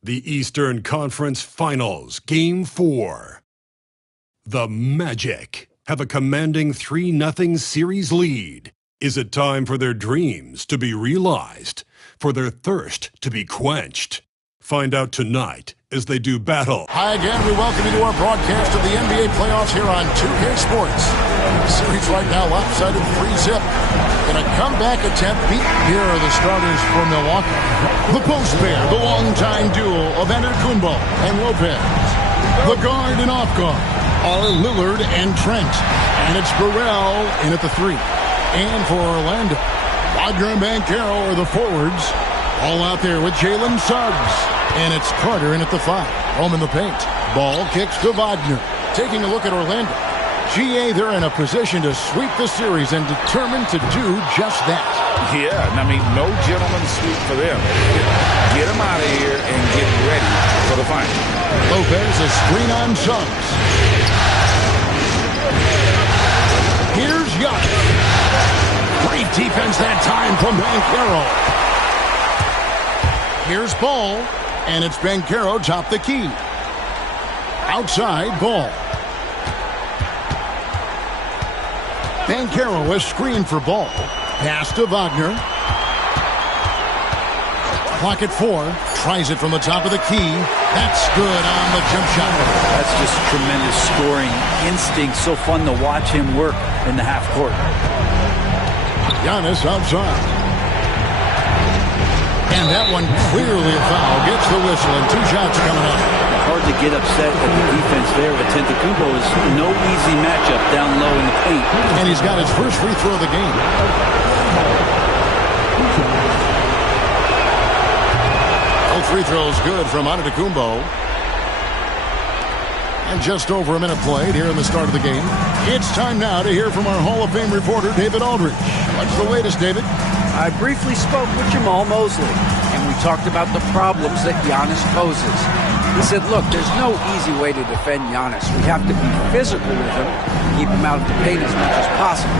The Eastern Conference Finals, Game 4. The Magic have a commanding 3-0 series lead. Is it time for their dreams to be realized, for their thirst to be quenched? Find out tonight as they do battle. Hi again, we welcome you to our broadcast of the NBA playoffs here on 2K Sports. The series right now lopsided 3-zip. In a comeback attempt, here are the starters for Milwaukee. The post pair, the longtime duo of Antetokounmpo and Lopez. The guard and off guard are Lillard and Trent. And it's Burrell in at the 3. And for Orlando, Wagner and Banchero are the forwards. All out there with Jalen Suggs. And it's Carter in at the 5. Home in the paint. Ball kicks to Wagner. Taking a look at Orlando. GA, they're in a position to sweep the series and determined to do just that. Yeah, I mean, no gentleman's sweep for them. Get them out of here and get ready for the final. Lopez, a screen on Suggs. Here's Giannis. Great defense that time from Banchero. Here's Ball, and it's Banchero top the key. Outside, Ball. Banchero a screen for Ball. Pass to Wagner. Clock at 4. Tries it from the top of the key. That's good on the jump shot. That's just tremendous scoring instinct. So fun to watch him work in the half court. Giannis outside. And that one clearly a foul. Gets the whistle and 2 shots coming up. Hard to get upset at the defense there, but Antetokounmpo is no easy matchup down low in the paint. And he's got his first free throw of the game. All free throws good from Antetokounmpo. And just over a minute played here in the start of the game. It's time now to hear from our Hall of Fame reporter, David Aldridge. What's the latest, David? I briefly spoke with Jamal Mosley, and we talked about the problems that Giannis poses. He said, look, there's no easy way to defend Giannis. We have to be physical with him, keep him out of the paint as much as possible.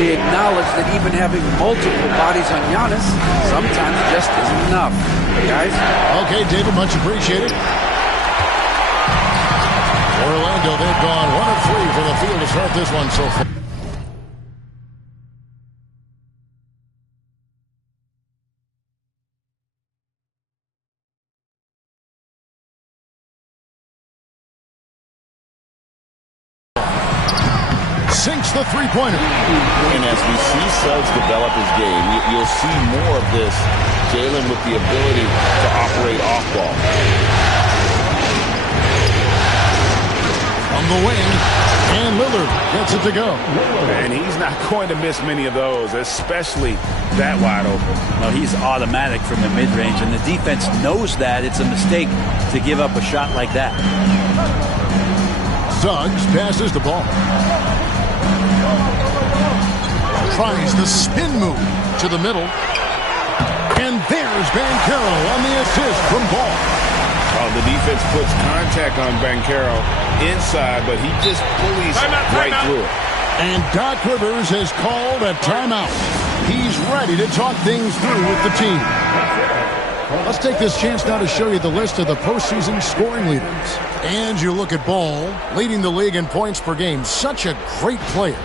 He acknowledged that even having multiple bodies on Giannis sometimes just isn't enough. Guys? Okay, David, much appreciated. Orlando, they've gone 1 of 3 from the field to start this one so far. Sinks the three-pointer. And as we see Suggs develop his game, you'll see more of this. Jalen with the ability to operate off ball. On the wing, and Lillard gets it to go. And he's not going to miss many of those, especially that wide open. Well, he's automatic from the mid-range, and the defense knows that it's a mistake to give up a shot like that. Suggs passes the ball. Tries the spin move to the middle. And there's Banchero on the assist from Ball. The defense puts contact on Banchero inside, but he just pulleys right through it. And Doc Rivers has called a timeout. He's ready to talk things through with the team. Let's take this chance now to show you the list of the postseason scoring leaders. And you look at Ball, leading the league in points per game. Such a great player.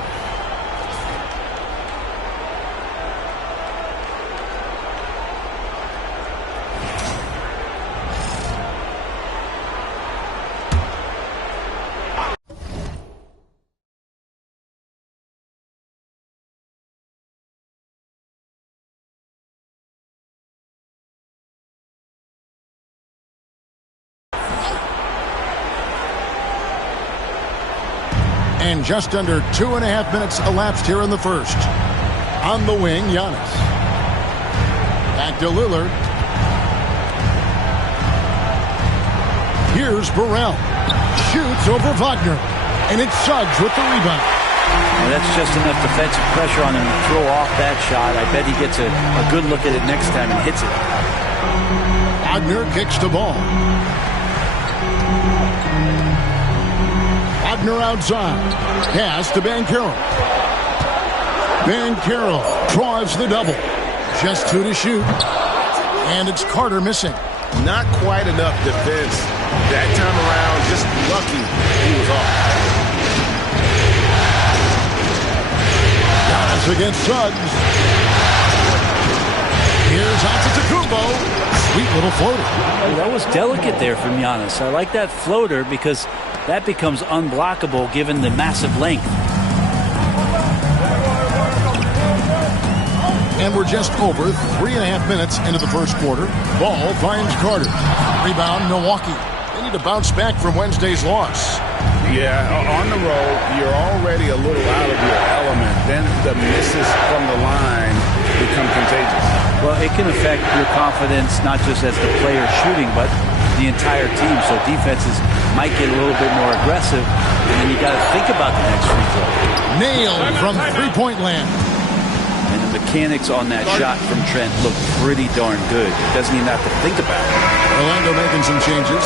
And just under 2.5 minutes elapsed here in the first. On the wing, Giannis. Back to Lillard. Here's Burrell. Shoots over Wagner. And it's Suggs with the rebound. Well, that's just enough defensive pressure on him to throw off that shot. I bet he gets a good look at it next time and hits it. Wagner kicks the ball. Wagner outside. Pass to Banchero. Banchero draws the double. Just 2 to shoot. And it's Carter missing. Not quite enough defense that time around. Just lucky he was off. Giannis against Suggs. Here's Antetokounmpo. Sweet little floater. That was delicate there from Giannis. I like that floater because that becomes unblockable given the massive length. And we're just over 3.5 minutes into the first quarter. Ball finds Carter. Rebound, Milwaukee. They need to bounce back from Wednesday's loss. Yeah, on the road, you're already a little out of your element. Then the misses from the line become contagious. Well, it can affect your confidence, not just as the player shooting, but the entire team. So defenses might get a little bit more aggressive, and then you got to think about the next free throw. Nailed from three-point land. And the mechanics on that shot from Trent look pretty darn good. He doesn't even have to think about it. Orlando making some changes.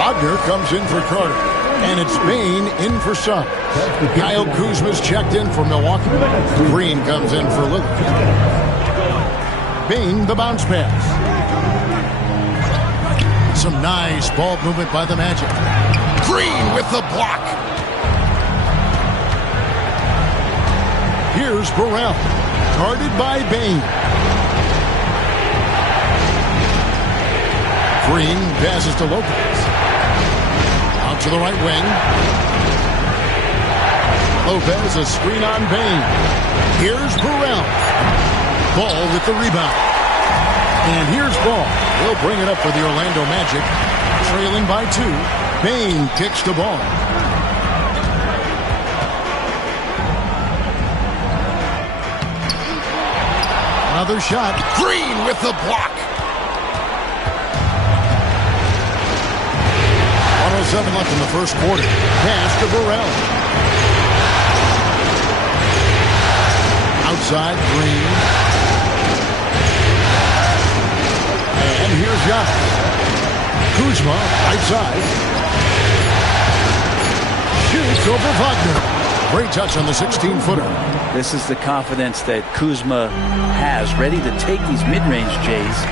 Wagner comes in for Carter. And it's Bane in for Suggs. Kyle Kuzma's checked in for Milwaukee. Green comes in for Lillard. Bane, the bounce pass. Some nice ball movement by the Magic. Green with the block. Here's Burrell. Guarded by Bane. Green passes to Lopez. Out to the right wing. Lopez, a screen on Bane. Here's Burrell. Ball with the rebound. And here's Ball. He'll bring it up for the Orlando Magic. Trailing by 2. Bane kicks the ball. Another shot. Green with the block. 1:07 left in the first quarter. Pass to Burrell. Outside, Green. And here's Giannis. Kuzma, right side. Shoots over Wagner. Great touch on the 16-footer. This is the confidence that Kuzma has, ready to take these mid-range Jays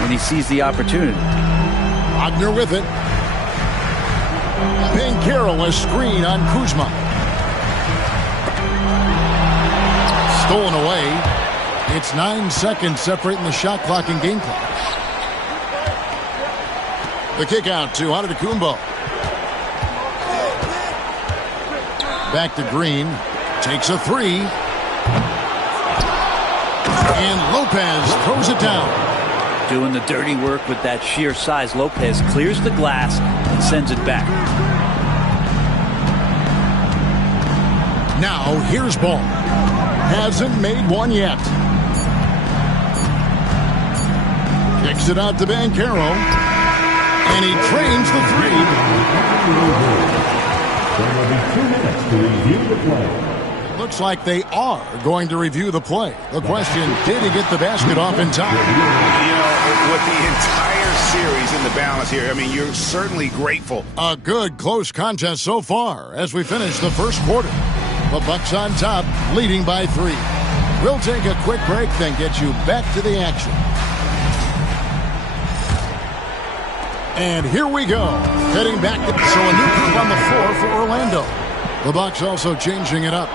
when he sees the opportunity. Wagner with it. Banchero, a screen on Kuzma. Stolen away. It's 9 seconds separating the shot clock and game clock. The kick out to Antetokounmpo. Back to Green. Takes a 3. And Lopez throws it down. Doing the dirty work with that sheer size. Lopez clears the glass and sends it back. Now here's Ball. Hasn't made one yet. Kicks it out to Banchero. And he trains the 3. There will be 2 minutes to review the play. Looks like they are going to review the play. The question, did he get the basket off in time? You know, with the entire series in the balance here, I mean, you're certainly grateful. A good close contest so far as we finish the first quarter. The Bucks on top, leading by 3. We'll take a quick break, then get you back to the action. And here we go. Heading back to so a new group on the floor for Orlando. The Bucks also changing it up.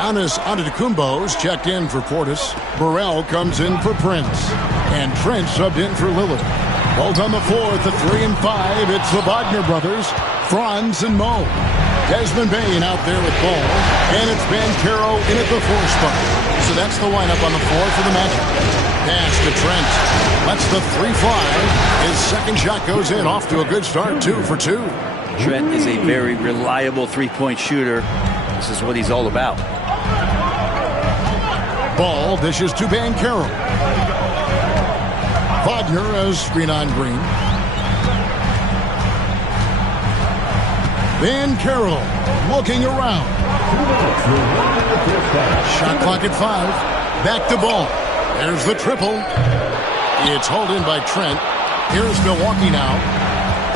Giannis Antetokounmpo's checked in for Portis. Burrell comes in for Prince. And Trent subbed in for Lillard. Both on the floor at the 3 and 5. It's the Wagner brothers, Franz and Mo. Desmond Bane out there with Ball. And it's Banchero in at the 4 spot. So that's the lineup on the floor for the Magic. Pass to Trent. Lets the 3 fly. His second shot goes in, off to a good start, 2 for 2. Trent is a very reliable three-point shooter. This is what he's all about. Ball dishes to Banchero. Wagner as screen on Green. Banchero looking around. Shot clock at 5. Back to Ball. There's the triple. It's hauled in by Trent. Here's Milwaukee now.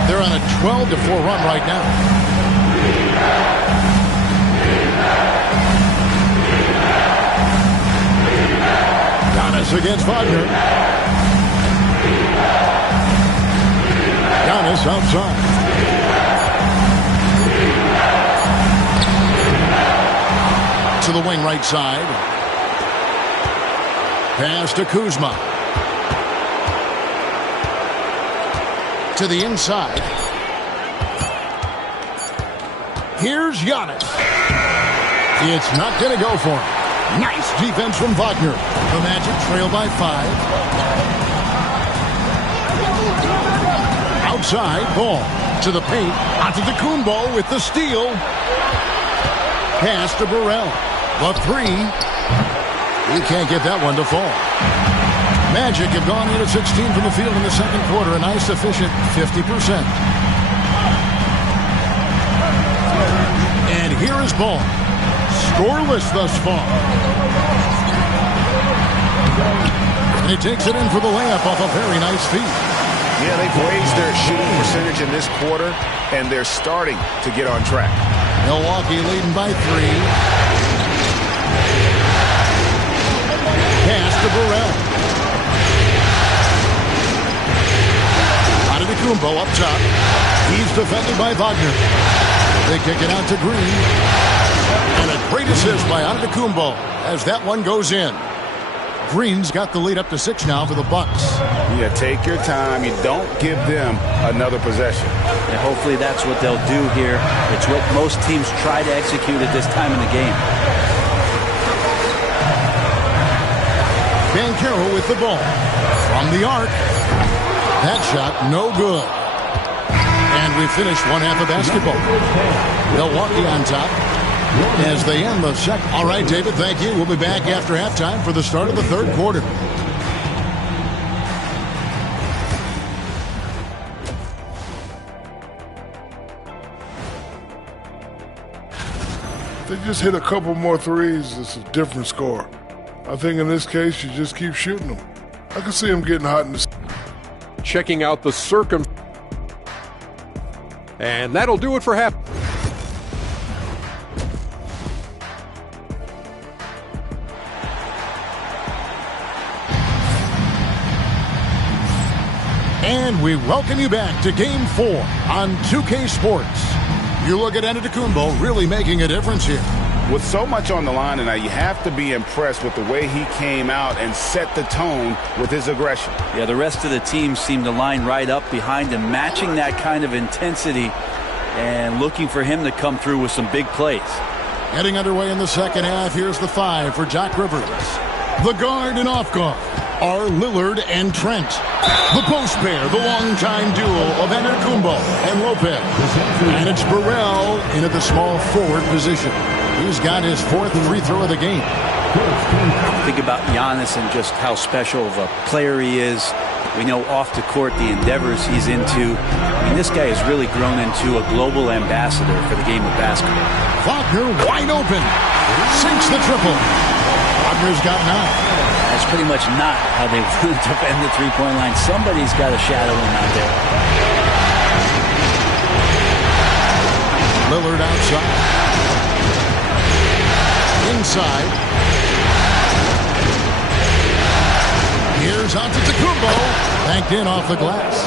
They're on a 12-4 run right now. Giannis against Wagner. Giannis outside. To the wing right side. Pass to Kuzma. To the inside. Here's Giannis. It's not going to go for him. Nice defense from Wagner. The Magic trail by 5. Outside, ball. To the paint. Onto the Kumbo with the steal. Pass to Burrell. The 3. He can't get that one to fall. Magic have gone 8 of 16 from the field in the second quarter. A nice, efficient 50%. And here is Ball. Scoreless thus far. And he takes it in for the layup off a very nice feed. Yeah, they've raised their shooting percentage in this quarter, and they're starting to get on track. Milwaukee leading by 3. Pass to Burrell. Antetokounmpo up top. He's defended by Wagner. They kick it out to Green. And a great assist by Antetokounmpo as that one goes in. Green's got the lead up to 6 now for the Bucks. Yeah, take your time. You don't give them another possession. And hopefully that's what they'll do here. It's what most teams try to execute at this time in the game. Banchero with the ball. From the arc. That shot no good. And we finish one half of basketball. Milwaukee on top as they end the second. All right, David, thank you. We'll be back after halftime for the start of the third quarter. They just hit a couple more threes. It's a different score. I think in this case, you just keep shooting them. I can see him getting hot in the... Checking out the and that'll do it for half. And we welcome you back to Game 4 on 2K Sports. You look at Antetokounmpo really making a difference here. With so much on the line tonight, you have to be impressed with the way he came out and set the tone with his aggression. Yeah, the rest of the team seemed to line right up behind him, matching that kind of intensity and looking for him to come through with some big plays. Getting underway in the second half, here's the 5 for Doc Rivers. The guard and off guard are Lillard and Trent. The post pair, the longtime duo of Antetokounmpo and Lopez. And it's Burrell in at the small forward position. He's got his 4th free throw of the game. Think about Giannis and just how special of a player he is. We know off the court the endeavors he's into. I mean, this guy has really grown into a global ambassador for the game of basketball. Wagner wide open. Sinks the triple. Wagner's got 9. That's pretty much not how they defend the three-point line. Somebody's got to shadow him out there. Lillard outside. Inside. Here's Antetokounmpo. Banked in off the glass.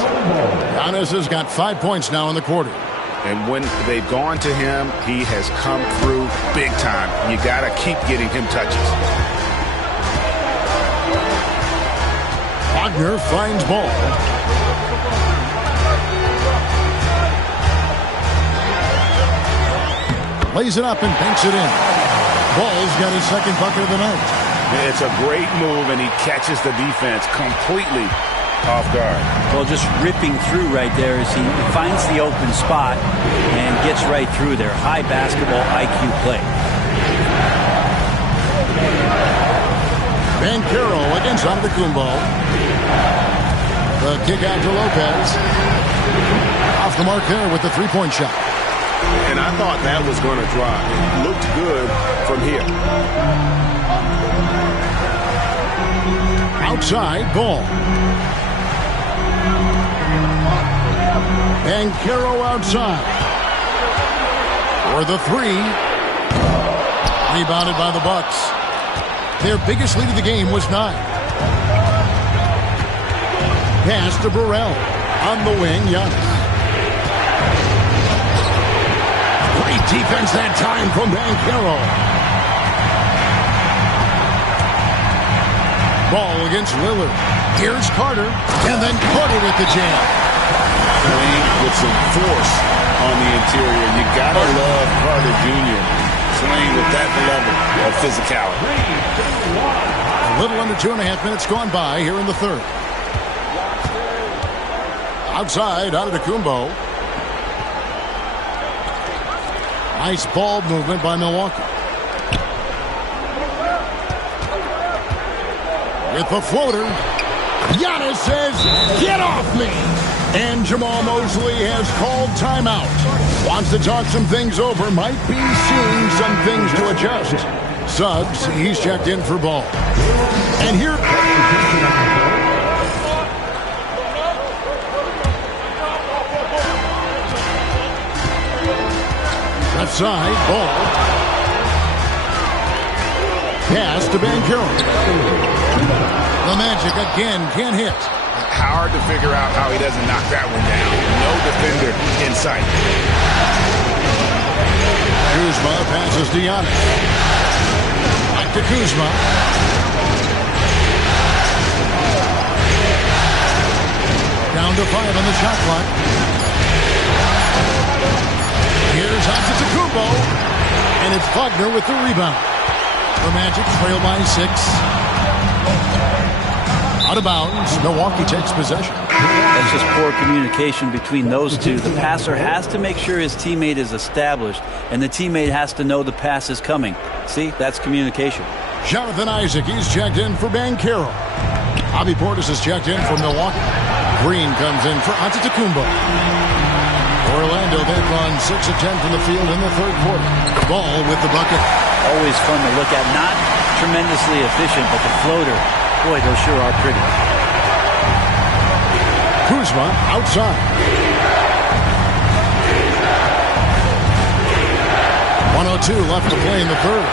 Giannis has got 5 points now in the quarter. And when they've gone to him, he has come through big time. You got to keep getting him touches. Wagner finds Ball. Lays it up and banks it in. Ball's got his second bucket of the night. It's a great move, and he catches the defense completely off guard. Well, just ripping through right there as he finds the open spot and gets right through there. High basketball IQ play. Banchero against Antetokounmpo. The kick out to Lopez. Off the mark there with the three-point shot. And I thought that was going to drop. It looked good from here. Outside, Ball. Banchero outside. For the 3. Rebounded by the Bucks. Their biggest lead of the game was 9. Pass to Burrell. On the wing, Giannis. defense that time from Banchero. Ball against Lillard. Here's Carter. And then Carter with the jam. Playing with some force on the interior. You gotta love Carter Jr. playing with that level of physicality. A little under 2.5 minutes gone by here in the third. Outside, Antetokounmpo. Nice ball movement by Milwaukee. With the floater. Giannis says, "Get off me!" And Jamal Mosley has called timeout. Wants to talk some things over. Might be seeing some things to adjust. Suggs, he's checked in for Ball. And here... Left side, Ball. Pass to Banchero. The Magic again can't hit. Hard to figure out how he doesn't knock that one down. No defender in sight. Kuzma passes to Giannis. Back to Kuzma. Down to 5 on the shot clock. Here's Antetokounmpo. And it's Wagner with the rebound. The Magic trail by 6. Out of bounds. Milwaukee takes possession. That's just poor communication between those two. The passer has to make sure his teammate is established, and the teammate has to know the pass is coming. See, that's communication. Jonathan Isaac, he's checked in for Banchero. Bobby Portis is checked in for Milwaukee. Green comes in for Antetokounmpo. Orlando, they've gone 6 of 10 from the field in the third quarter. Ball with the bucket. Always fun to look at. Not tremendously efficient, but the floater, boy, those sure are pretty. Kuzma outside. 1:02 left to play in the third.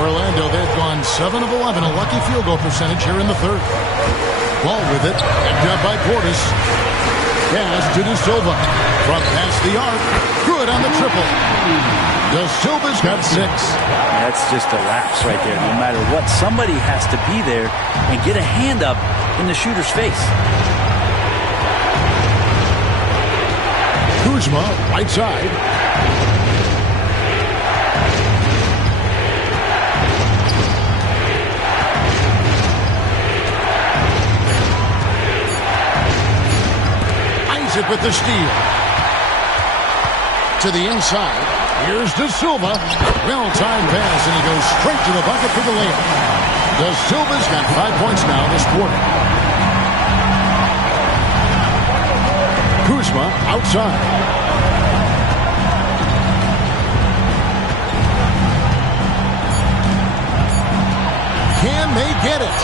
Orlando, they've gone 7 of 11, a lucky field goal percentage here in the third. Ball with it, picked up by Portis. Pass to De Silva. From past the arc. Good on the triple. De Silva's got 6. That's just a lapse right there. No matter what, somebody has to be there and get a hand up in the shooter's face. Kuzma, right side. Isaac with the steal. To the inside. Here's De Silva. Well-timed pass, and he goes straight to the bucket for the layup. De Silva's got 5 points now this quarter. Kuzma outside. Can they get it?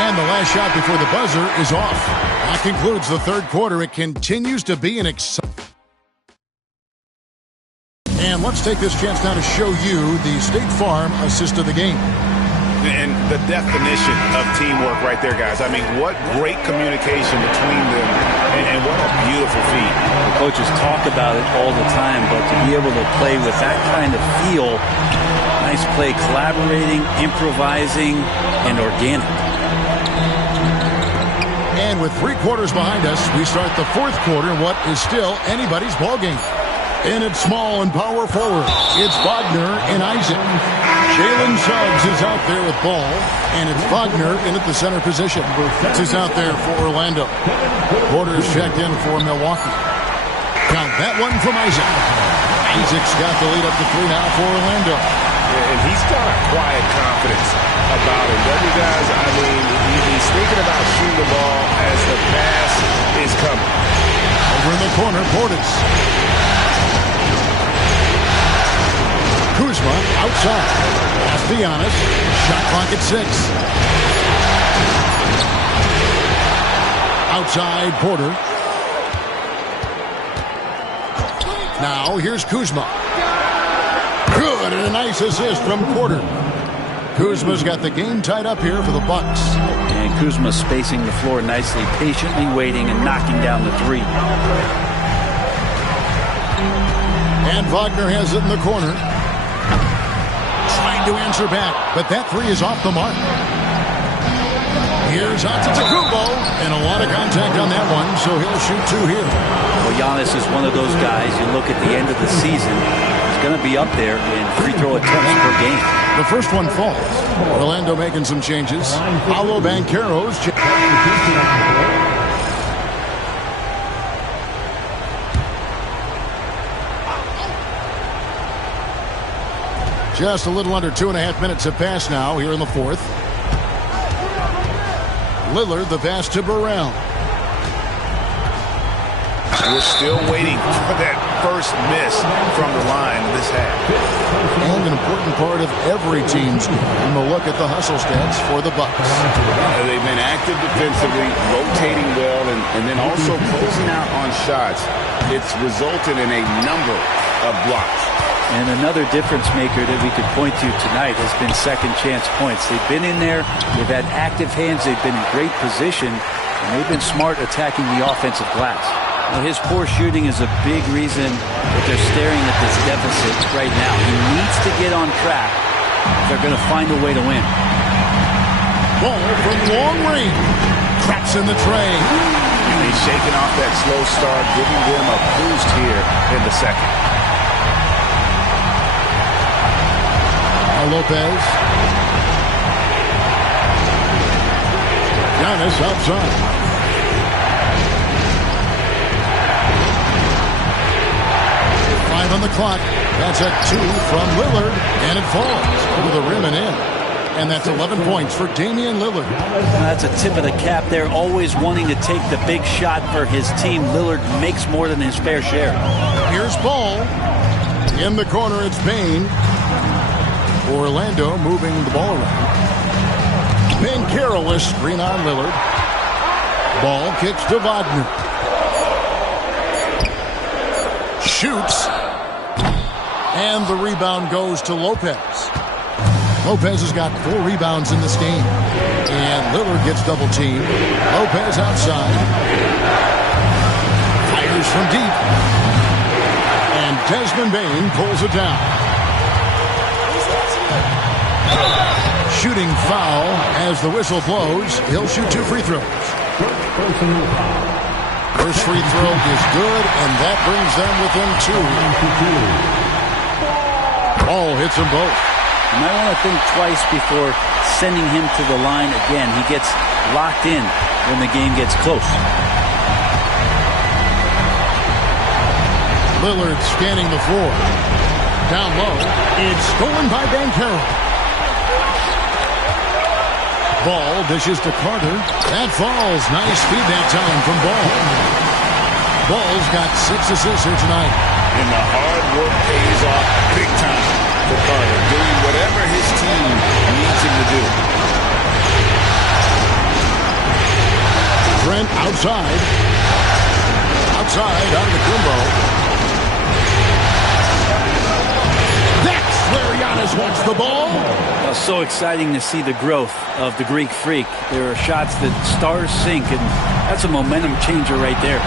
And the last shot before the buzzer is off. That concludes the third quarter. It continues to be an exciting... And let's take this chance now to show you the State Farm assist of the game. And the definition of teamwork right there, guys. I mean, what great communication between them, and what a beautiful feat. The coaches talk about it all the time, but to be able to play with that kind of feel, nice play, collaborating, improvising, and organic. And with 3 quarters behind us, we start the fourth quarter in what is still anybody's ball game. And it's small and power forward. It's Wagner and Isaac. Jalen Suggs is out there with ball, and it's Wagner in at the center position. He's out there for Orlando. Porter's checked in for Milwaukee. Count that one from Isaac. Isaac's got the lead up to 3 now for Orlando. And he's got a quiet confidence about him, doesn't he, guys? I mean, he's thinking about shooting the ball as the pass is coming. Over in the corner, Portis. Kuzma outside. Pass to Giannis. Shot clock at 6. Outside, Porter. Now, here's Kuzma. Good, and a nice assist from Porter. Kuzma's got the game tied up here for the Bucks. And Kuzma spacing the floor nicely, patiently waiting and knocking down the three. And Wagner has it in the corner. Trying to answer back, but that three is off the mark. Here's Antetokounmpo, and a lot of contact on that one, so he'll shoot two here. Well, Giannis is one of those guys, you look at the end of the season, he's going to be up there in free throw attempts per game. The first one falls. Orlando making some changes. Paolo Banchero's. Just a little under 2.5 minutes have passed now here in the fourth. Lillard, the pass to Burrell. We're still waiting for that first miss from the line this half. And an important part of every team's game. And we'll look at the hustle stats for the Bucks. They've been active defensively, rotating well, and then also closing out on shots. It's resulted in a number of blocks. And another difference maker that we could point to tonight has been second chance points. They've been in there, they've had active hands, they've been in great position, and they've been smart attacking the offensive glass. Now, his poor shooting is a big reason that they're staring at this deficit right now. He needs to get on track if they're going to find a way to win. Ball from long range. Cracks in the tray. And he's shaking off that slow start, giving them a boost here in the second. Lopez. Giannis outside. Five on the clock. That's a two from Lillard, and it falls over the rim and in. And that's 11 points for Damian Lillard. That's a tip of the cap there, always wanting to take the big shot for his team. Lillard makes more than his fair share. Here's Ball. In the corner, it's Payne. Orlando moving the ball around. Banchero, screen on Lillard. Ball kicks to Wagner. Shoots. And the rebound goes to Lopez. Lopez has got 4 rebounds in this game. And Lillard gets double teamed. Lopez outside. Fires from deep. And Desmond Bane pulls it down. Shooting foul as the whistle blows. He'll shoot 2 free throws. First free throw is good, and that brings them within 2. Ball hits them both. You might want to think twice before sending him to the line again. He gets locked in when the game gets close. Lillard scanning the floor. Down low. It's stolen by Banchero. Ball dishes to Carter. That falls. Nice feed that time from Ball. Ball's got 6 assists here tonight. And the hard work pays off big time for Carter, doing whatever his team needs him to do. Trent outside. Outside on the Kumbo. That's where Giannis wants the ball. So exciting to see the growth of the Greek Freak. There are shots that stars sink, and that's a momentum changer right there.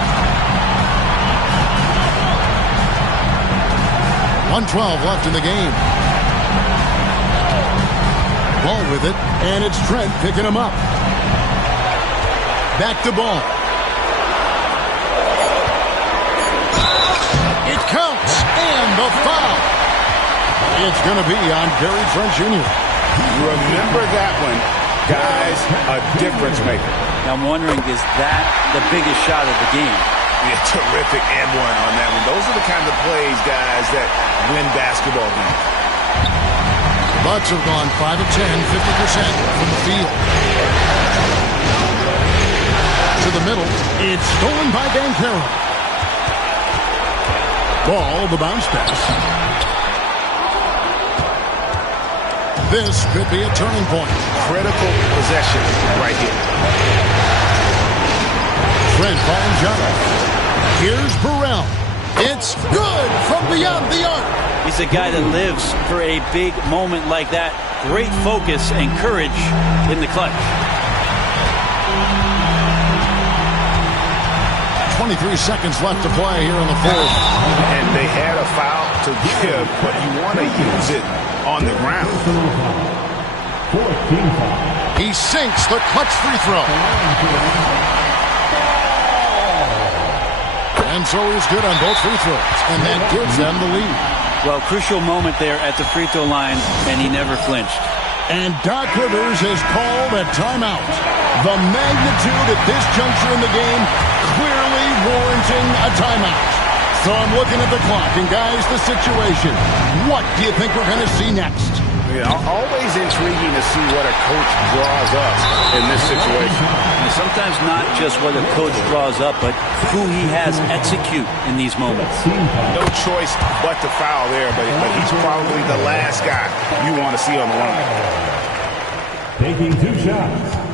1:12 left in the game. Ball with it, and it's Trent picking him up. Back to Ball. It counts, and the foul. It's going to be on Gary Trent Jr. Remember that one, guys, a difference maker. Now I'm wondering, is that the biggest shot of the game? Yeah, terrific and one on that one. Those are the kind of plays, guys, that win basketball games. Bucks have gone 5 of 10, 50% from the field. To the middle. It's stolen by Banchero. Ball, the bounce pass. This could be a turning point. Critical possession right here. Trent finds Giannis. Here's Burrell. It's good from beyond the arc. He's a guy that lives for a big moment like that. Great focus and courage in the clutch. 23 seconds left to play here in the fourth. And they had a foul to give, but you want to use it on the ground. He sinks the clutch free throw. And so he's good on both free throws, and that gives them the lead. Well, crucial moment there at the free throw line, and he never flinched. And Doc Rivers has called a timeout. The magnitude at this juncture in the game clearly warranting a timeout. So I'm looking at the clock, and guys, the situation. What do you think we're going to see next? Yeah, always intriguing to see what a coach draws up in this situation. And sometimes not just what a coach draws up, but who he has execute in these moments. No choice but to foul there, but he's probably the last guy you want to see on the line. Taking 2 shots.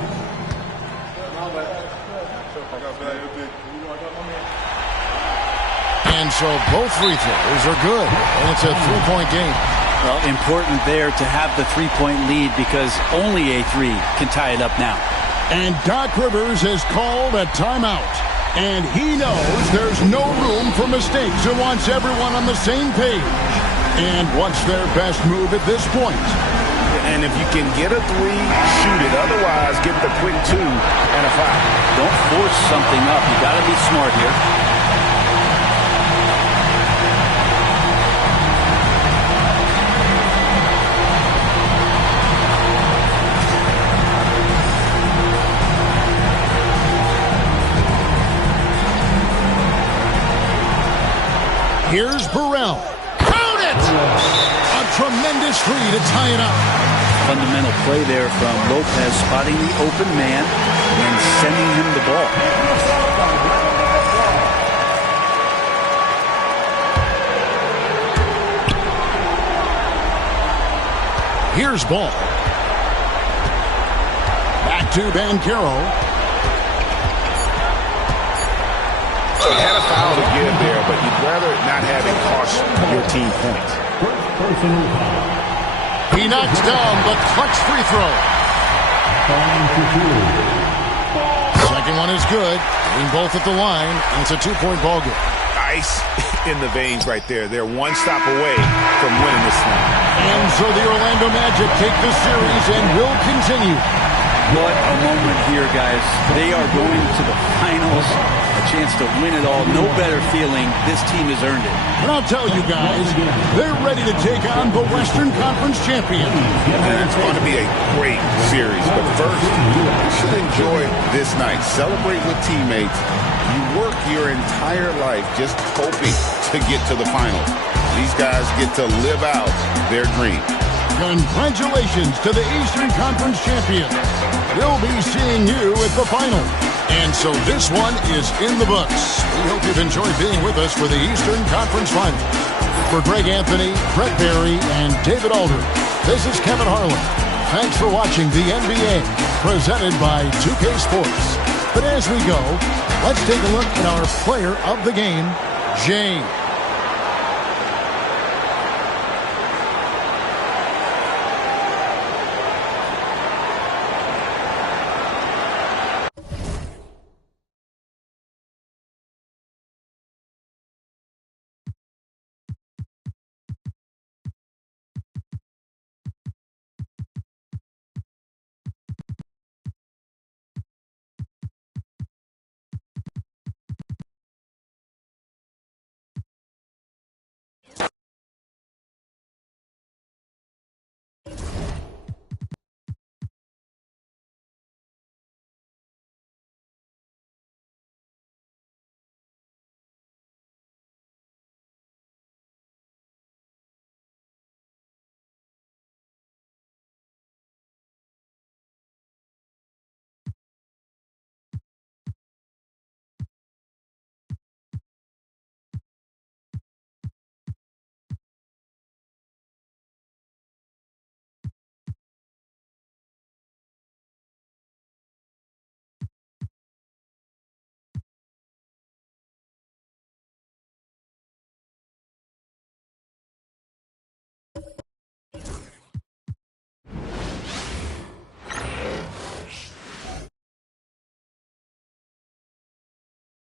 And so both free throws are good, and it's a 3-point game. Well, important there to have the 3-point lead because only a 3 can tie it up now. And Doc Rivers has called a timeout. And he knows there's no room for mistakes and wants everyone on the same page. And what's their best move at this point? And if you can get a 3, shoot it. Otherwise, get the quick 2 and a foul. Don't force something up. You got to be smart here. Here's Burrell. Count it! A tremendous 3 to tie it up. Fundamental play there from Lopez, spotting the open man and sending him the ball. Here's ball. Back to Banchero. He had a foul to give there, but you'd rather not have it cost your team points. He knocks down the clutch free throw. Second one is good. Getting both at the line, and it's a 2-point ball game. Ice in the veins right there. They're one stop away from winning this thing. And so the Orlando Magic take the series and will continue. What a moment here, guys. They are going to the finals. A chance to win it all. No better feeling. This team has earned it. And I'll tell you guys, they're ready to take on the Western Conference champion. And it's going to be a great series. But first, you should enjoy this night. Celebrate with teammates. You work your entire life just hoping to get to the finals. These guys get to live out their dream. Congratulations to the Eastern Conference champion. We'll be seeing you at the final. And so this one is in the books. We hope you've enjoyed being with us for the Eastern Conference Final. For Greg Anthony, Brett Barry, and David Aldridge, this is Kevin Harlan. Thanks for watching the NBA, presented by 2K Sports. But as we go, let's take a look at our player of the game, James.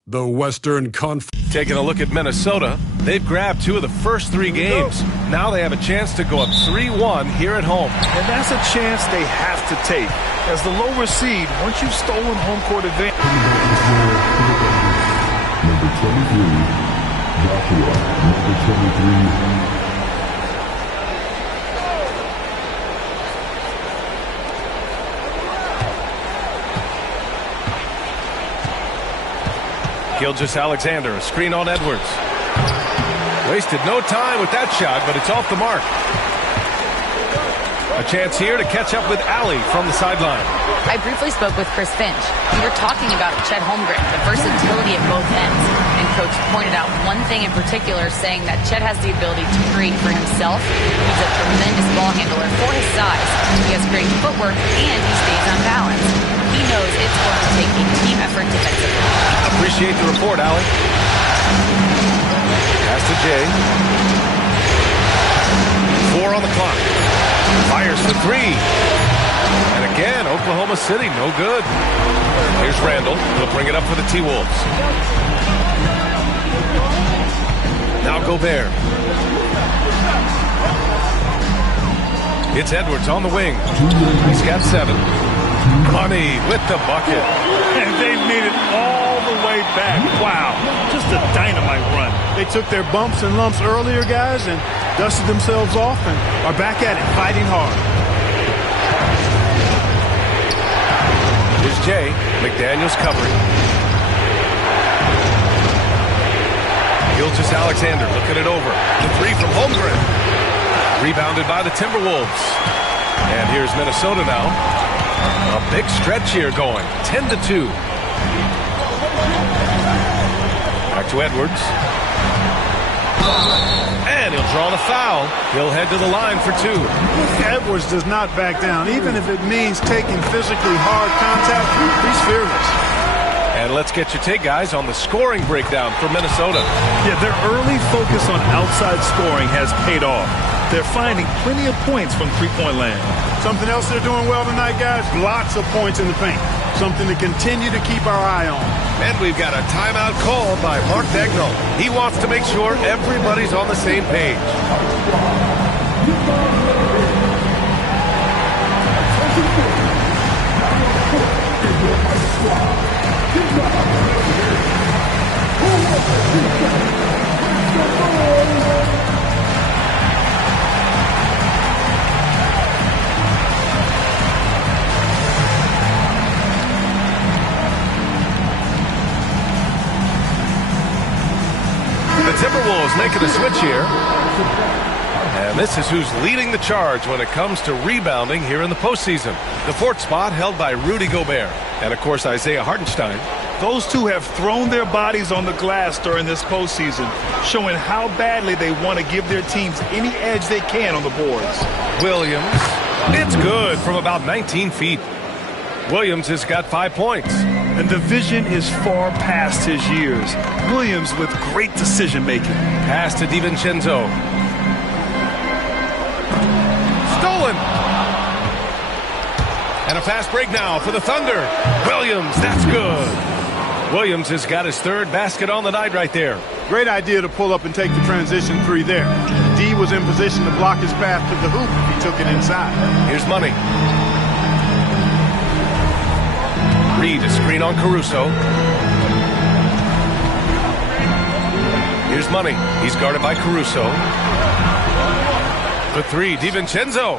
The Western Conference. Taking a look at Minnesota, they've grabbed 2 of the first 3 games. Now they have a chance to go up 3-1 here at home. And that's a chance they have to take. As the lower seed, once you've stolen home court advantage. Number 23, Joshua. Number 23. Gilgeous-Alexander, a screen on Edwards. Wasted no time with that shot, but it's off the mark. A chance here to catch up with Allie from the sideline. I briefly spoke with Chris Finch. We were talking about Chet Holmgren, the versatility at both ends. And Coach pointed out one thing in particular, saying that Chet has the ability to create for himself. He's a tremendous ball handler for his size. He has great footwork, and he stays on balance. He knows it's going to take a team effort defensively. Appreciate the report, Allie. Pass to Jay. 4 on the clock. Fires for 3. And again, Oklahoma City, no good. Here's Randall. He'll bring it up for the T-Wolves. Now Gobert. It's Edwards on the wing. He's got 7. Money with the bucket. And they've made it all the way back. Wow, just a dynamite run. They took their bumps and lumps earlier, guys, and dusted themselves off and are back at it, fighting hard. Here's Jay. McDaniels covering. Gilgeous-Alexander looking it over. The 3 from Holmgren. Rebounded by the Timberwolves. And here's Minnesota now. A big stretch here going. 10-2. Back to Edwards. And he'll draw the foul. He'll head to the line for 2. Edwards does not back down. Even if it means taking physically hard contact, he's fearless. And let's get your take, guys, on the scoring breakdown for Minnesota. Yeah, their early focus on outside scoring has paid off. They're finding plenty of points from three-point land. Something else they're doing well tonight, guys? Lots of points in the paint. Something to continue to keep our eye on. And we've got a timeout called by Mark Dagnall. He wants to make sure everybody's on the same page. The Timberwolves making a switch here. And this is who's leading the charge when it comes to rebounding here in the postseason. The 4th spot held by Rudy Gobert. And, of course, Isaiah Hartenstein. Those two have thrown their bodies on the glass during this postseason, showing how badly they want to give their teams any edge they can on the boards. Williams. It's good from about 19 feet. Williams has got 5 points. And the vision is far past his years. Williams with great decision-making. Pass to DiVincenzo. Stolen. And a fast break now for the Thunder. Williams, that's good. Williams has got his 3rd basket on the night right there. Great idea to pull up and take the transition 3 there. D was in position to block his path to the hoop if he took it inside. Here's Money. Reed, a screen on Caruso. Here's Money. He's guarded by Caruso. The 3, DiVincenzo.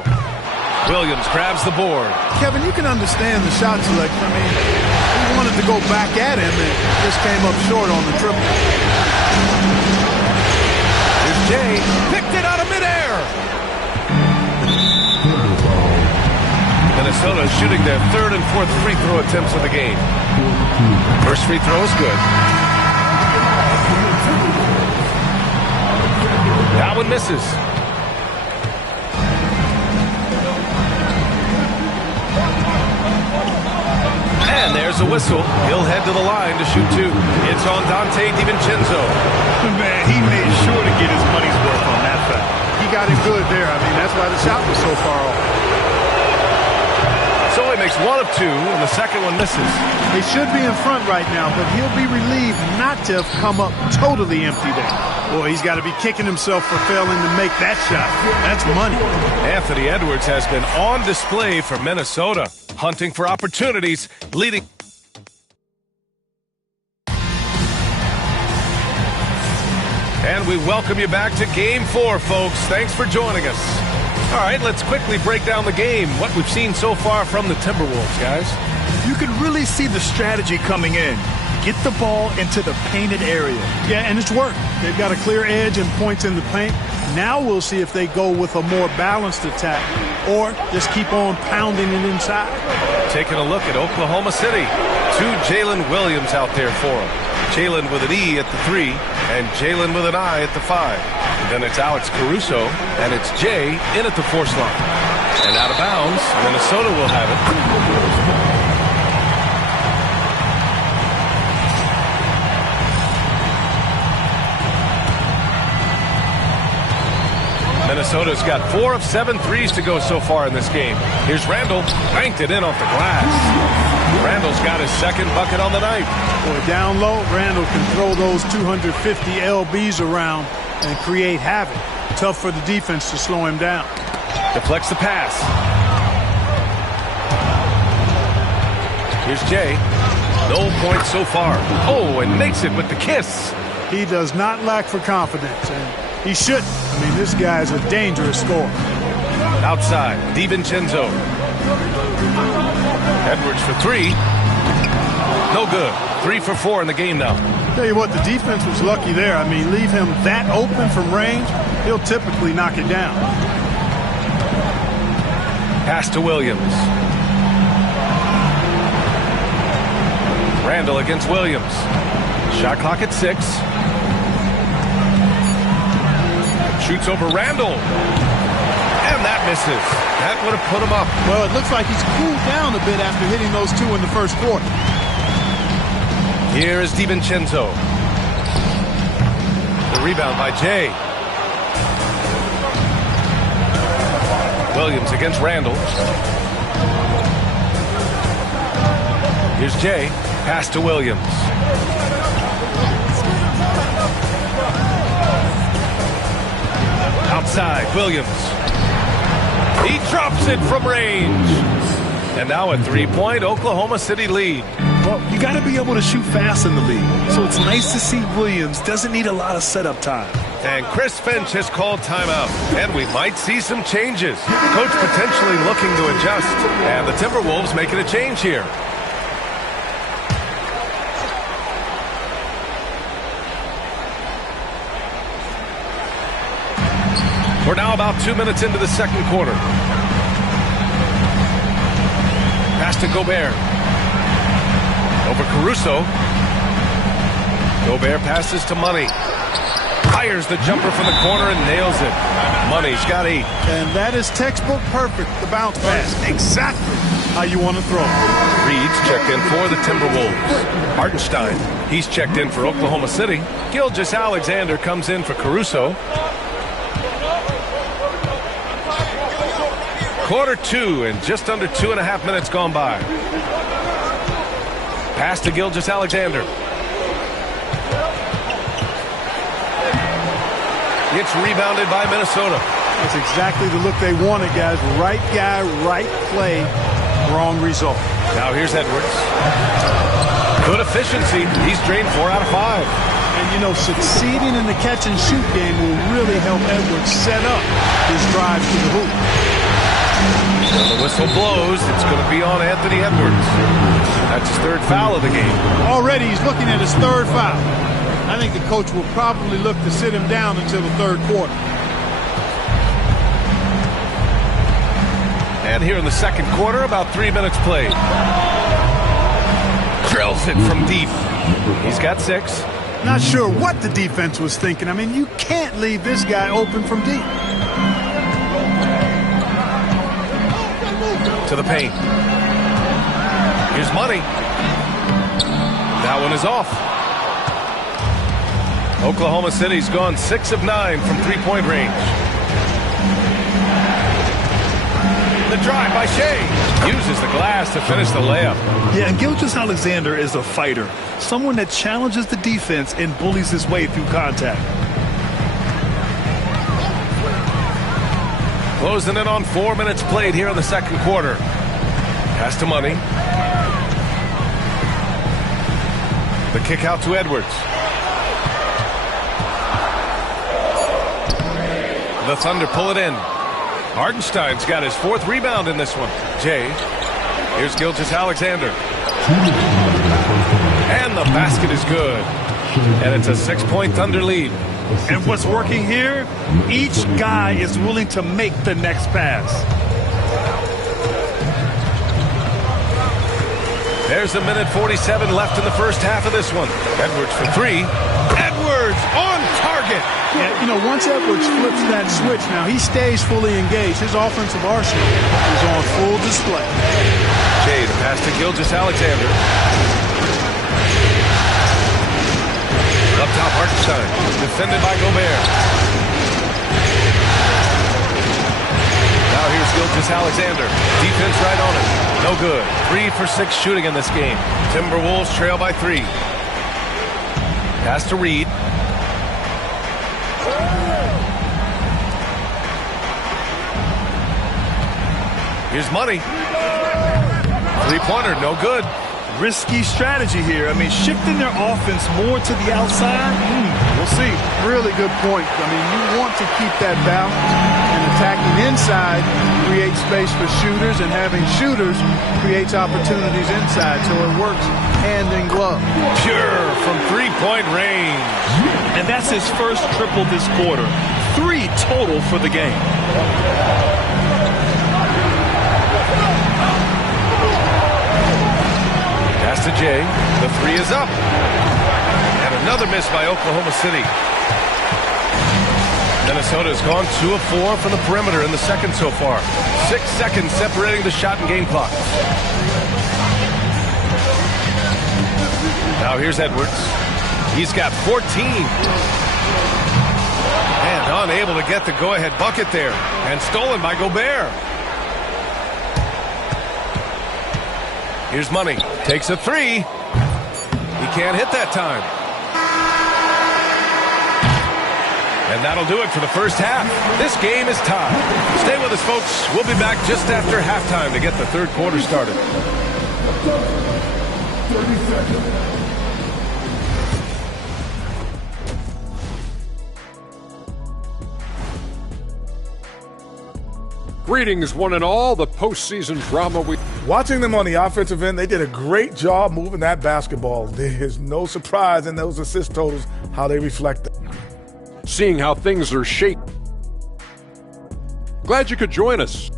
Williams grabs the board. Kevin, you can understand the shot selection. I mean, he wanted to go back at him and just came up short on the triple. Here's Jay. Picked it out of midair. Minnesota is shooting their 3rd and 4th free throw attempts of the game. First free throw is good. That one misses. And there's a whistle. He'll head to the line to shoot 2. It's on Dante DiVincenzo. Man, he made sure to get his money's worth on that foul. He got it good there. I mean, that's why the shot was so far off. So he makes one of two, and the second one misses. They should be in front right now, but he'll be relieved not to have come up totally empty there. Boy, he's got to be kicking himself for failing to make that shot. That's money. Anthony Edwards has been on display for Minnesota, hunting for opportunities, leading. And we welcome you back to Game 4, folks. Thanks for joining us. All right, let's quickly break down the game, what we've seen so far from the Timberwolves, guys. You can really see the strategy coming in. Get the ball into the painted area. Yeah, and it's worked. They've got a clear edge and points in the paint. Now we'll see if they go with a more balanced attack or just keep on pounding it inside. Taking a look at Oklahoma City. 2 Jalen Williams out there for them. Jalen with an E at the 3 and Jalen with an I at the 5. And then it's Alex Caruso and it's Jay in at the 4 slot. And out of bounds, Minnesota will have it. Minnesota's got 4 of 7 threes to go so far in this game. Here's Randall, banked it in off the glass. Randall's got his second bucket on the night. Boy, down low, Randall can throw those 250 LBs around and create havoc. Tough for the defense to slow him down. Deflects the pass. Here's Jay. No points so far. Oh, and makes it with the kiss. He does not lack for confidence, and he shouldn't. I mean, this guy's a dangerous scorer. Outside, DiVincenzo. Edwards for 3. No good. 3 for 4 in the game now. Tell you what, the defense was lucky there. I mean, leave him that open from range, he'll typically knock it down. Pass to Williams. Randall against Williams. Shot clock at 6. Shoots over Randall. And that misses. That would have put him up. Well, it looks like he's cooled down a bit after hitting those 2 in the first quarter. Here is DiVincenzo. The rebound by Jay. Williams against Randall. Here's Jay. Pass to Williams. Outside, Williams. He drops it from range. And now a 3-point Oklahoma City lead. Well, you got to be able to shoot fast in the league. So it's nice to see Williams doesn't need a lot of setup time. And Chris Finch has called timeout. And we might see some changes. Coach potentially looking to adjust. And the Timberwolves making a change here. We're now about 2 minutes into the second quarter. Pass to Gobert. Over Caruso. Gobert passes to Money. Fires the jumper from the corner and nails it. Money's got 8. And that is textbook perfect, the bounce pass. Exactly how you want to throw it. Reed's checked in for the Timberwolves. Hartenstein, he's checked in for Oklahoma City. Gilgeous-Alexander comes in for Caruso. Quarter 2 and just under 2.5 minutes gone by. Pass to Gilgeous-Alexander. It's rebounded by Minnesota. That's exactly the look they wanted, guys. Right guy, right play, wrong result. Now here's Edwards. Good efficiency. He's drained 4 out of 5. And, you know, succeeding in the catch-and-shoot game will really help Edwards set up his drive to the hoop. When the whistle blows, it's going to be on Anthony Edwards. That's his 3rd foul of the game. Already he's looking at his 3rd foul. I think the coach will probably look to sit him down until the 3rd quarter. And here in the second quarter, about 3 minutes played. Drills it from deep. He's got 6. Not sure what the defense was thinking. I mean, you can't leave this guy open from deep. To the paint. Here's Money. That one is off. Oklahoma City's gone 6 of 9 from 3-point range. the drive by Shea. Uses the glass to finish the layup. Yeah, and Gilgeous-Alexander is a fighter. Someone that challenges the defense and bullies his way through contact. Closing in on 4 minutes played here in the second quarter. Pass to Money. The kick out to Edwards. The Thunder pull it in. Hartenstein's got his 4th rebound in this one. Jay. Here's Gilgeous-Alexander. And the basket is good. And it's a 6-point Thunder lead. And what's working here? Each guy is willing to make the next pass. There's a minute 47 left in the first half of this one. Edwards for 3. Edwards on target. Yeah, you know, once Edwards flips that switch, now he stays fully engaged. His offensive arsenal is on full display. Jay to pass to Gilgeous-Alexander. Up top, Hartenstein. Defended by Gobert. Now here's Gilgeous-Alexander. Defense right on him. No good. 3 for 6 shooting in this game. Timberwolves trail by 3. Pass to Reed. Here's Money. 3-pointer, no good. Risky strategy here. I mean, shifting their offense more to the outside. We'll see. Really good point. I mean, you want to keep that balance, and attacking inside creates space for shooters, and having shooters creates opportunities inside, so it works hand in glove. Pure from 3-point range. And that's his first triple this quarter. 3 total for the game. Pass to Jay. The 3 is up. And another miss by Oklahoma City. Minnesota's gone 2 of 4 from the perimeter in the second so far. 6 seconds separating the shot and game clock. Now here's Edwards. He's got 14. And unable to get the go-ahead bucket there. And stolen by Gobert. Here's Money. Takes a 3. He can't hit that time. And that'll do it for the first half. This game is tied. Stay with us, folks. We'll be back just after halftime to get the third quarter started. 30 seconds. Greetings, one and all. The postseason drama. Watching them on the offensive end, they did a great job moving that basketball. There's no surprise in those assist totals, how they reflect it. Seeing how things are shaped. Glad you could join us.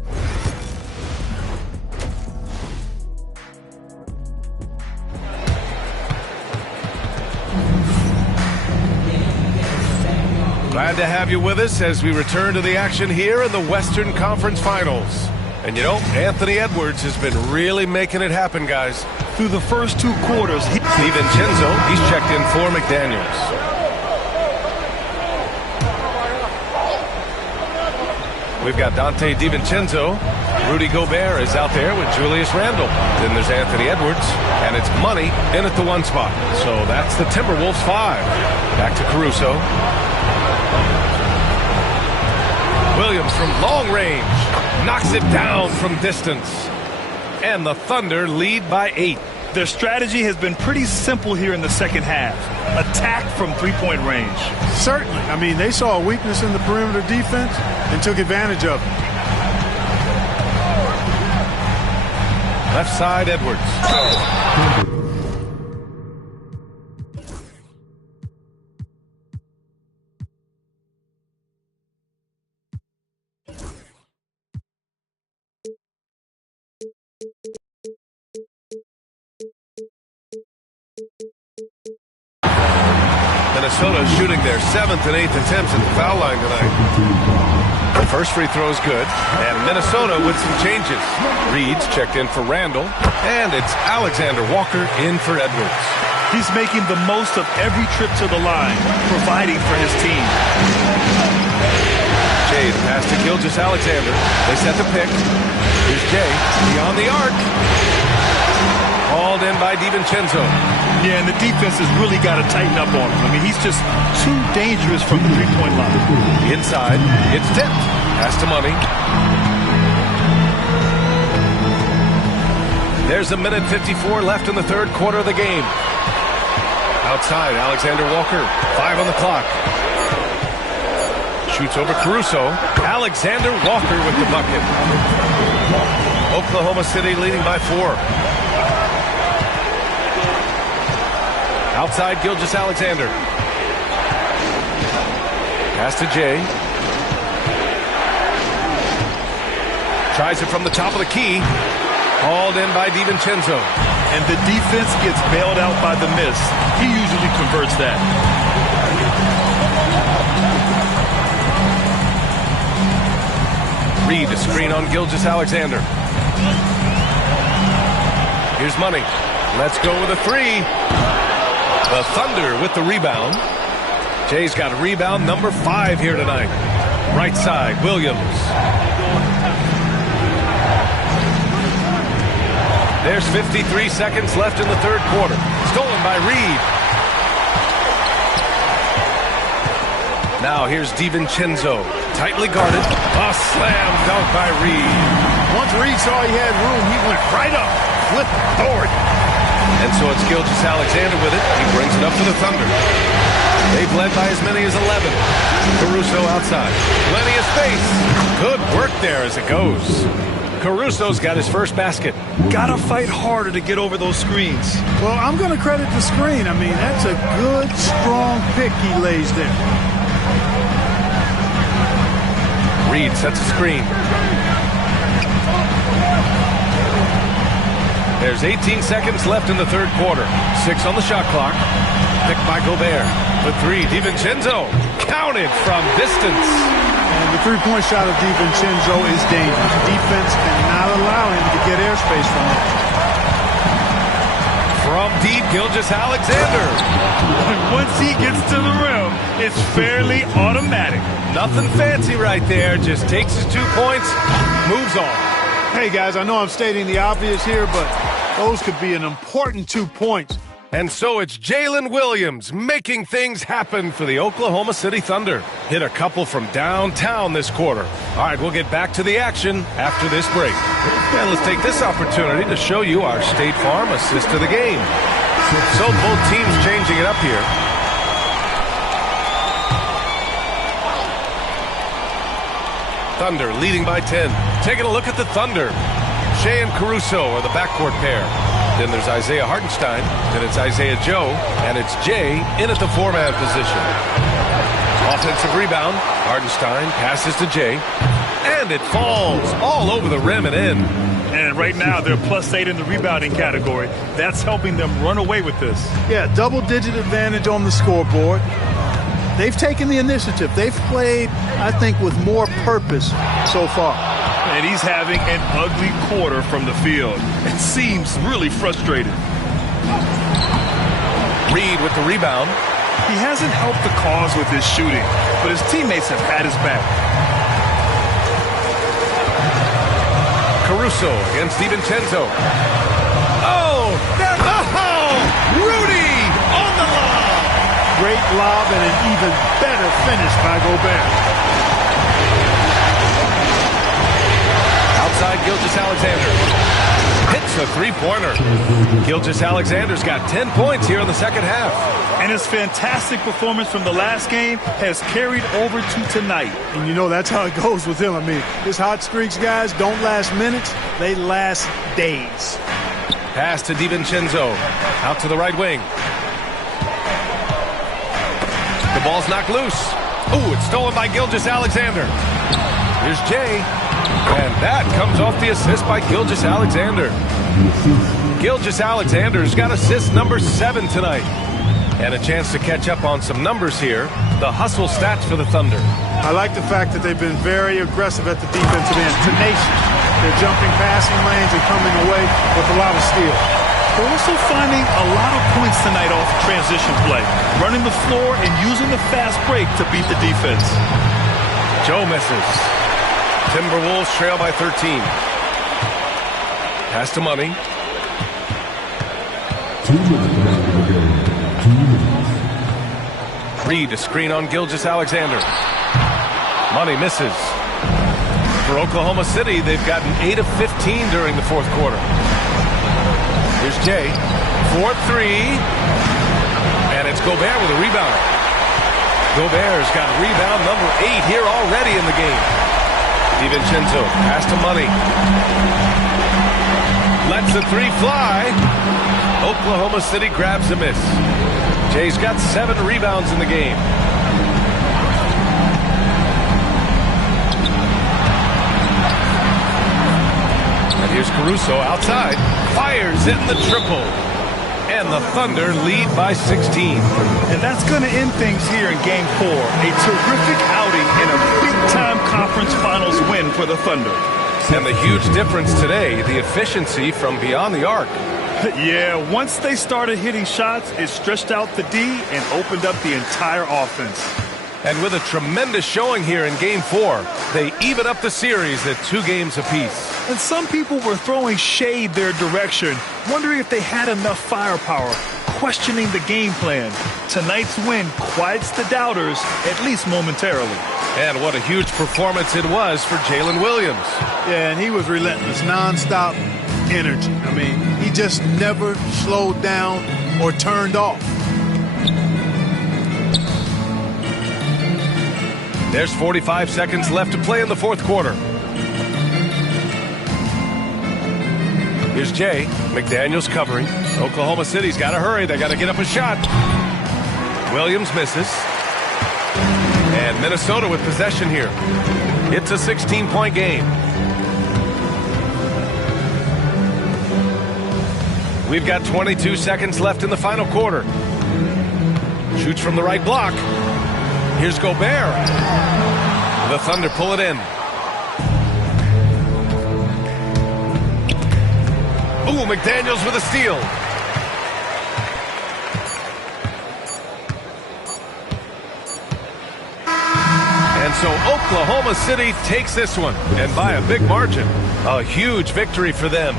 Glad to have you with us as we return to the action here in the Western Conference Finals. And you know, Anthony Edwards has been really making it happen, guys. Through the first 2 quarters, DiVincenzo, he's checked in for McDaniels. We've got Dante DiVincenzo. Rudy Gobert is out there with Julius Randle. Then there's Anthony Edwards, and it's Money in at the 1 spot. So that's the Timberwolves 5. Back to Caruso. Williams from long range knocks it down from distance. And the Thunder lead by 8. Their strategy has been pretty simple here in the second half. Attack from 3-point range. Certainly. I mean, they saw a weakness in the perimeter defense and took advantage of it. Left side, Edwards. Minnesota shooting their 7th and 8th attempts at the foul line tonight. The first free throw is good, and Minnesota with some changes. Reed's checked in for Randle, and it's Alexander Walker in for Edwards. He's making the most of every trip to the line, providing for his team. Jade pass to Gilgeous-Alexander. They set the pick. Here's Jay beyond the arc. Called in by DiVincenzo. Yeah, and the defense has really got to tighten up on him. I mean, he's just too dangerous from the three-point line. Inside, it's tipped. Pass to Money. There's a minute 54 left in the third quarter of the game. Outside, Alexander Walker. 5 on the clock. Shoots over Caruso. Alexander Walker with the bucket. Oklahoma City leading by 4. Outside, Gilgeous-Alexander. Pass to Jay. Tries it from the top of the key. Hauled in by DiVincenzo. And the defense gets bailed out by the miss. He usually converts that. Reed, a screen on Gilgeous-Alexander. Here's Money. Let's go with a 3. The Thunder with the rebound. Jay's got a rebound number 5 here tonight. Right side, Williams. There's 53 seconds left in the third quarter. Stolen by Reed. Now here's DiVincenzo. Tightly guarded. A slam dunk by Reed. Once Reed saw he had room, he went right up with authority. And so it's Gilgeous-Alexander with it. He brings it up for the Thunder. They've led by as many as 11. Caruso outside. Plenty of space. Good work there as it goes. Caruso's got his first basket. Gotta fight harder to get over those screens. Well, I'm going to credit the screen. I mean, that's a good, strong pick he lays there. Reed sets a screen. There's 18 seconds left in the third quarter. 6 on the shot clock. Picked by Gobert. The 3, DiVincenzo. Counted from distance. And the three-point shot of DiVincenzo is dangerous. Defense cannot allow him to get airspace from it. From deep, Gilgeous-Alexander. Once he gets to the rim, it's fairly automatic. Nothing fancy right there. Just takes his 2 points, moves on. Hey, guys, I know I'm stating the obvious here, but those could be an important 2 points. And so it's Jalen Williams making things happen for the Oklahoma City Thunder. Hit a couple from downtown this quarter. All right, we'll get back to the action after this break. And let's take this opportunity to show you our State Farm assist to the game. So both teams changing it up here. Thunder leading by 10. Taking a look at the Thunder. Shea and Caruso are the backcourt pair. Then there's Isaiah Hartenstein. Then it's Isaiah Joe. And it's Jay in at the 4-man position. Offensive rebound. Hartenstein passes to Jay. And it falls all over the rim and in. And right now they're +8 in the rebounding category. That's helping them run away with this. Yeah, double-digit advantage on the scoreboard. They've taken the initiative. They've played, I think, with more purpose so far. And he's having an ugly quarter from the field. It seems really frustrated. Reed with the rebound. He hasn't helped the cause with his shooting, but his teammates have had his back. Caruso against DiVincenzo. Oh, Rudy on the lob. Great lob and an even better finish by Gobert. Outside, Gilgeous-Alexander hits a three-pointer. Gilgeous-Alexander's got 10 points here in the second half. And his fantastic performance from the last game has carried over to tonight. And you know that's how it goes with him. I mean, his hot streaks, guys, don't last minutes. They last days. Pass to DiVincenzo. Out to the right wing. The ball's knocked loose. Ooh, it's stolen by Gilgeous-Alexander. Here's Jay. And that comes off the assist by Gilgeous-Alexander. Gilgeous-Alexander's got assist number 7 tonight. And a chance to catch up on some numbers here. The hustle stats for the Thunder. I like the fact that they've been very aggressive at the defensive end. Tenacious. They're jumping passing lanes and coming away with a lot of steal. They're also finding a lot of points tonight off transition play. Running the floor and using the fast break to beat the defense. Joe misses. Timberwolves trail by 13. Pass to Money. 2 minutes left in the game. 2 minutes. Reed to screen on Gilgeous-Alexander. Money misses. For Oklahoma City, they've gotten 8 of 15 during the fourth quarter. Here's Jay. 4-3. And it's Gobert with a rebound. Gobert's got rebound number 8 here already in the game. DiVincenzo, pass to Money. Lets the 3 fly. Oklahoma City grabs a miss. Jay's got 7 rebounds in the game. And here's Caruso outside. Fires in the triple. And the Thunder lead by 16. And that's going to end things here in Game 4. A terrific outing and a big-time conference finals win for the Thunder. And the huge difference today, the efficiency from beyond the arc. Yeah, once they started hitting shots, it stretched out the D and opened up the entire offense. And with a tremendous showing here in Game 4, they even up the series at 2 games apiece. And some people were throwing shade their direction, wondering if they had enough firepower, questioning the game plan. Tonight's win quiets the doubters, at least momentarily. And what a huge performance it was for Jalen Williams. Yeah, and he was relentless, nonstop energy. I mean, he just never slowed down or turned off. There's 45 seconds left to play in the fourth quarter. Here's Jay. McDaniels covering. Oklahoma City's got to hurry. They got to get up a shot. Williams misses. And Minnesota with possession here. It's a 16-point game. We've got 22 seconds left in the final quarter. Shoots from the right block. Here's Gobert. The Thunder pull it in. Ooh, McDaniels with a steal. And so Oklahoma City takes this one, and by a big margin. A huge victory for them.